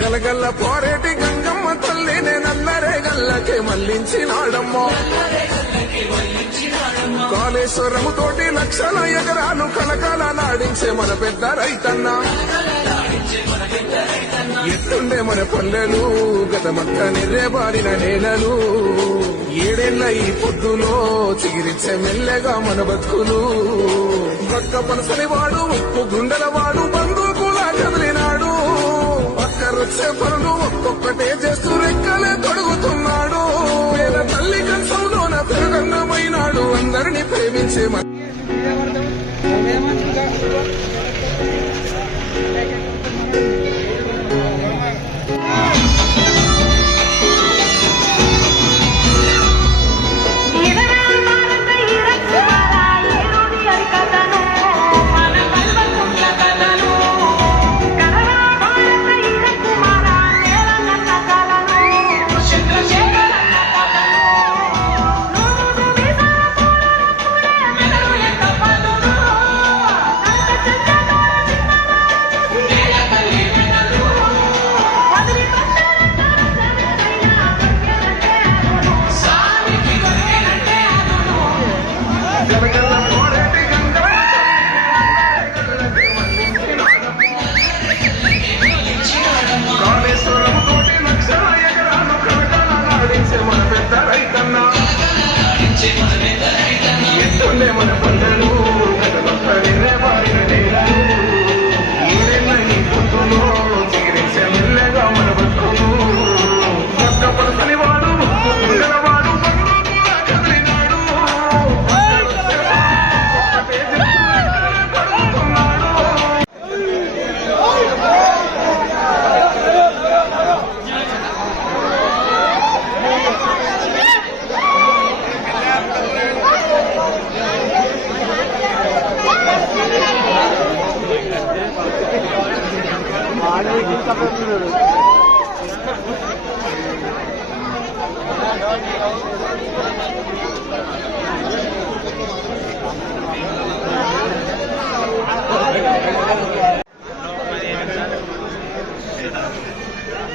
గలగల్ల పోరేటి గంగమ్మ తల్లినే నల్లరే గల్లకే మళ్లించినాడమ్మో. కాళేశ్వరము తోటి లక్షల ఎకరాలు కలకాల నాడించే మన పెద్ద రైతన్న. ఎత్తుండే మన పల్లెలు గతమంత నిర్రేబారిన నేలలు. ఏడేళ్ల ఈ పొద్దులో చిగిరించే మెల్లెగా మన బతుకులు. పక్క పనసని వాడు ఉప్పు గుండెల వాడు బంధువులా కదిలినాడు. పక్కరొచ్చే పనులు ఒక్కొక్కటే చేస్తూ రెక్కలే తొడుగుతున్నాడు. పేద తల్లి కంచంలోన పెరుగన్నమైనాడు. అందరినీ ప్రేమించే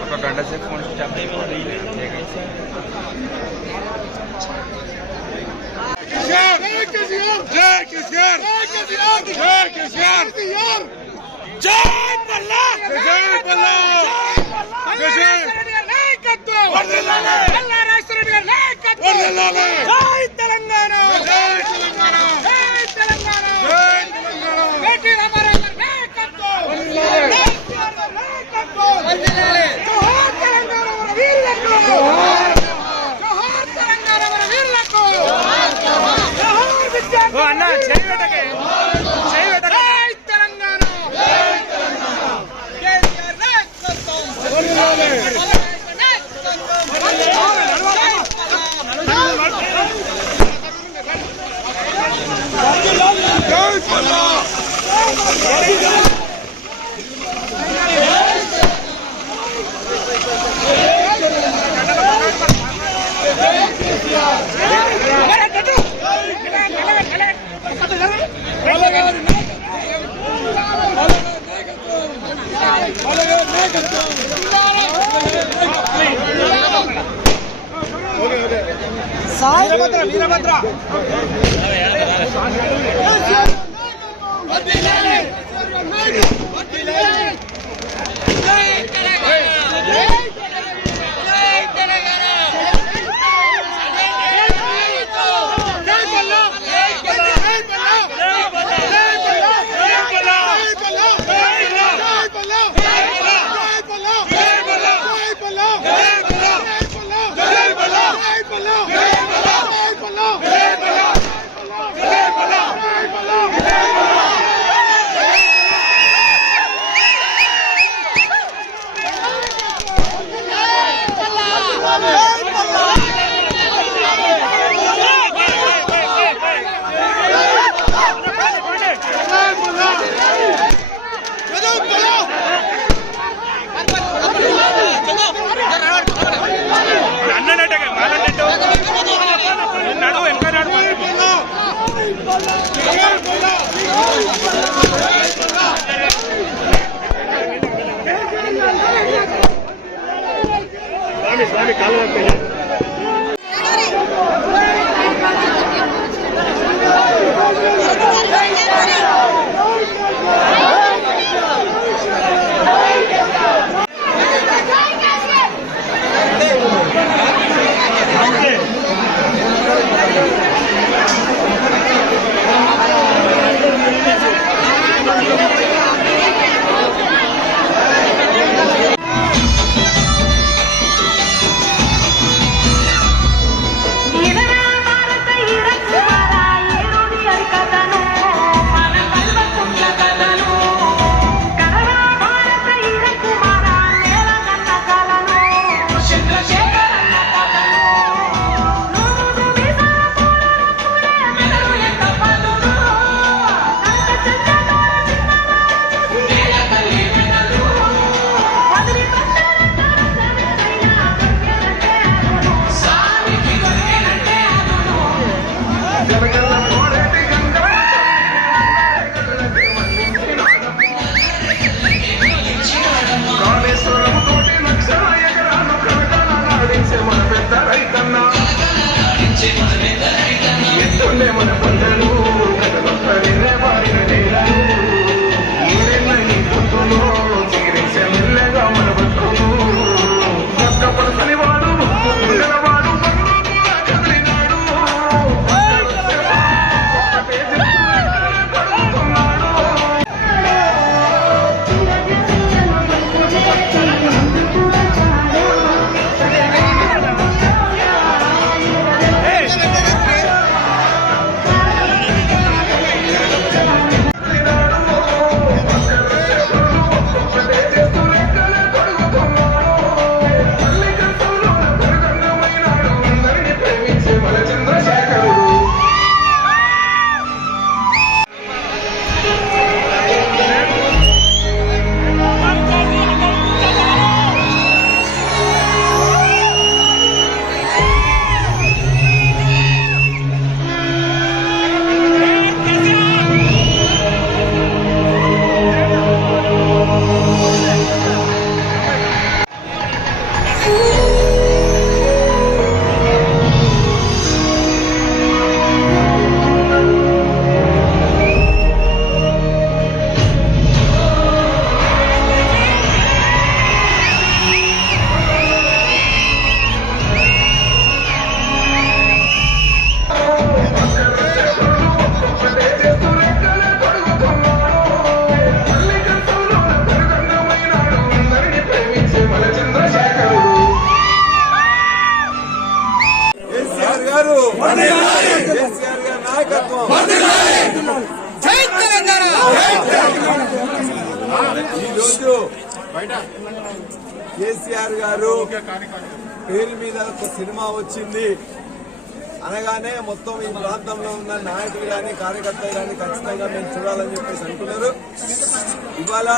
ఒక గంట సేపు ఫోన్ స్టాప్ తెలంగాణ అన్న చేయబెట్టకే తెలంగాణ వీరభద్ర జనగల కోడేటి గంగమ్మ కాళేశ్వరము తోటి లక్షల ఎకరాలు కలకాల నాడించే మన పెద్ద రైతన్న ఎత్తుండే మన పల్లెలు కథలొక్కడినే వారిన నేలలు ఊరెళ్ళ నీ పొత్తులు చిగిరించే మెల్లగా మన బతుకులు పక్కపడసని వాడు ఉండలవాడు బంధువులా కదిలినాడు ఒక్కటే చెప్తూ పడుతున్నాడు కేసీఆర్ గారి నాయకత్వం జై తెలంగాణ. ఈరోజు కేసీఆర్ గారు పేరు మీద ఒక సినిమా వచ్చింది అనగానే మొత్తం ఈ ప్రాంతంలో ఉన్న నాయకులు గాని కార్యకర్తలు గాని ఖచ్చితంగా మేము చూడాలని చెప్పేసి అనుకున్నారు. ఇవాళ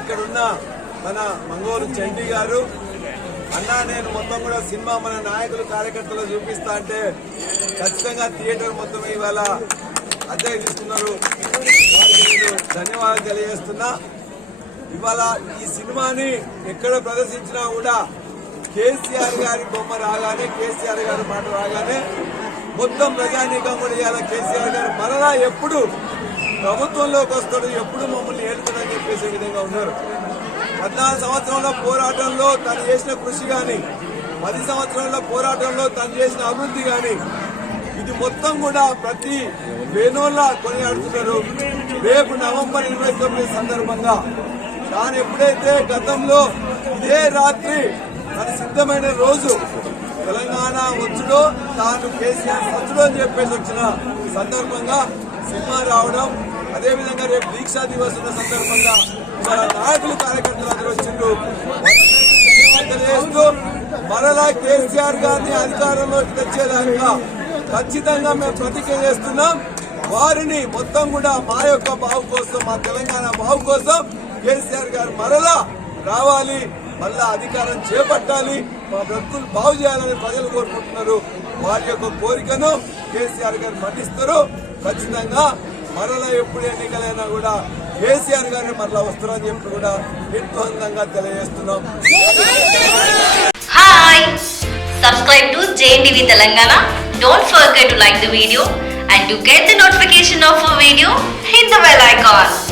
ఇక్కడున్న మన మంగోలు చండీ గారు అన్నా నేను మొత్తం కూడా సినిమా మన నాయకులు కార్యకర్తలు చూపిస్తా అంటే ఖచ్చితంగా థియేటర్ మొత్తం ఇవాళ అద్దెకు తీసుకున్నారు. వారికి నేను ధన్యవాదాలు తెలియజేస్తున్నా. ఇవాళ ఈ సినిమాని ఎక్కడ ప్రదర్శించినా కూడా కేసీఆర్ గారి బొమ్మ రాగానే కేసీఆర్ గారి మాట రాగానే మొత్తం ప్రజానీకం కూడా ఇవాళ కేసీఆర్ గారు మరలా ఎప్పుడు ప్రభుత్వంలోకి వస్తాడు ఎప్పుడు మమ్మల్ని ఏలుతాడని చెప్పేసే విధంగా ఉన్నారు. 14 సంవత్సరాల పోరాటంలో తను చేసిన కృషి గాని 10 సంవత్సరాల పోరాటంలో తను చేసిన అభివృద్ధి గాని ఇది మొత్తం కూడా ప్రతి వేణోల్లా కొనియాడుతున్నారు. రేపు నవంబర్ 29 సందర్భంగా తాను ఎప్పుడైతే గతంలో ఇదే రాత్రి తన సిద్ధమైన రోజు తెలంగాణ వచ్చుడో తాను కేసీఆర్ వచ్చుడో అని చెప్పేసి వచ్చిన సందర్భంగా సినిమా రావడం, అదేవిధంగా రేపు దీక్షా దివస్ ఉన్న సందర్భంగా ఇవాళ నాయకులు కార్యకర్తలు అందరూ వచ్చిండ్రు. తెలియజేస్తూ మరలా కేసీఆర్ గారిని అధికారంలోకి తెచ్చేదాకా ఖచ్చితంగా మేము ప్రతిజ్ఞ చేస్తున్నాం. వారిని మొత్తం కూడా మా యొక్క బావు కోసం, మా తెలంగాణ బావు కోసం కేసీఆర్ గారు మరలా రావాలి, మళ్ళా అధికారం చేపట్టాలి, మా బ్రతుకులు బాగు చేయాలని ప్రజలు కోరుకుంటున్నారు. వారి యొక్క కోరికను కేసీఆర్ గారు మన్నిస్తారు. ఖచ్చితంగా మరలా ఎప్పుడు ఎన్నికలైనా కూడా కేసీఆర్ గారిని మరలా వస్తారని చెప్పి కూడా నిర్బంధంగా తెలియజేస్తున్నాం. Hi, subscribe to JNTV Telangana. Don't forget to like the video and to get the notification of a video, hit the bell icon.